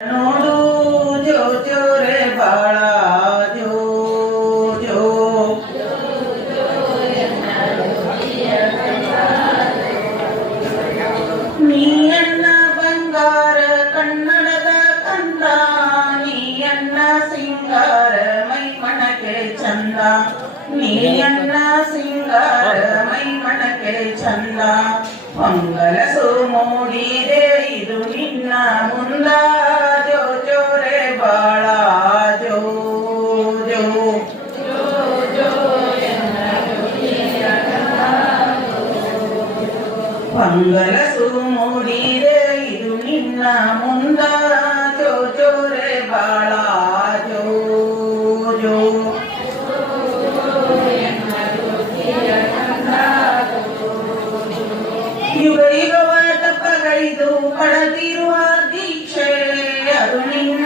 ನೋಡು ಜೋ ಜೋ ರೇ ಬಾಳ ಜೋ ಜೋ ನೀಯನ್ನ ಬಂಗಾರ ಕನ್ನಡದ ಕಂದ ನೀಯನ್ನ ಸಿಂಗಾರ ಮೈಮಣಕ್ಕೆ ಚಂದ ನೀಯನ್ನ ಸಿಂಗಾರ ಮೈಮಣಕ್ಕೆ ಚಂದ ಮಂಗಲಸು ಮೂಡಿದೆ ಇದು ನಿನ್ನ ಮುಂದ ಜೋ ಜೋ ರೇ ಬಾಳ ಜೋ ಜೋ ಮಂಗಲಸು ಮೂಡಿದೆ ಇದು ನಿನ್ನ ಮುಂದ ಜೋ ಜೋ ರೇ ಬಾಳ ಜೋ ಜೋ ಯುಗ ಯುಗವ ತಪ್ಪಗೈದು ಪಡೆದಿರುವ ದೀಕ್ಷೆ ಅದು ನಿನ್ನ